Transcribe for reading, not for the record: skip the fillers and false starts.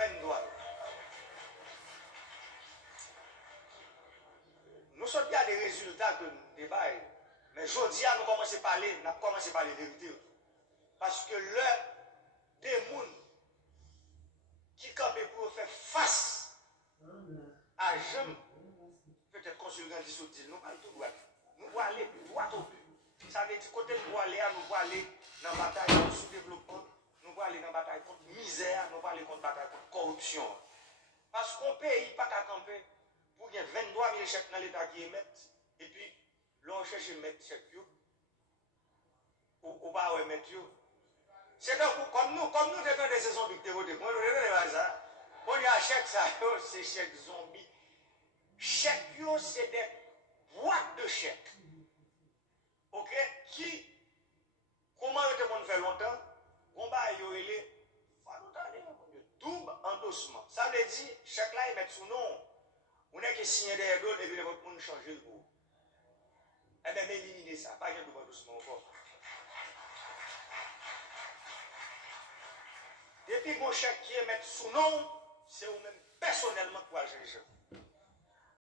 $20. Nous sommes bien des résultats que nous débattons. Mais aujourd'hui, nous commençons à parler, vérité. Parce que l'heure des gens qui campent pour faire face à Jean, peut-être consultant dit, nous allons tout droit. Nous allons aller droit au but. Ça veut dire côté nous allons aller dans la bataille contre le sous-développement, nous allons aller dans la bataille contre la misère, nous allons aller contre la bataille contre la corruption. Parce qu'on pays pas qu'à camper pour qu'il y ait 23 000 chèques dans l'État qui émettent, et puis l'on cherche à mettre chèques ou pas à mettre. C'est donc comme nous étions des zombies qui étaient moi nous étions des hasards. On y a chèque ça, c'est chèques zombies. Chèques, c'est des boîtes de chèques. Ok? Qui, comment le monde fait longtemps, on va y aller, double endossement. Ça veut dire, chèque là, ils mettent sous nom. On n'est que signé derrière d'autres et puis votre monde change le goût. Eh bien, éliminer ça, pas de double endossement encore. Depuis mon chèque qui est mettre sous nom, c'est vous-même personnellement pour agir les gens.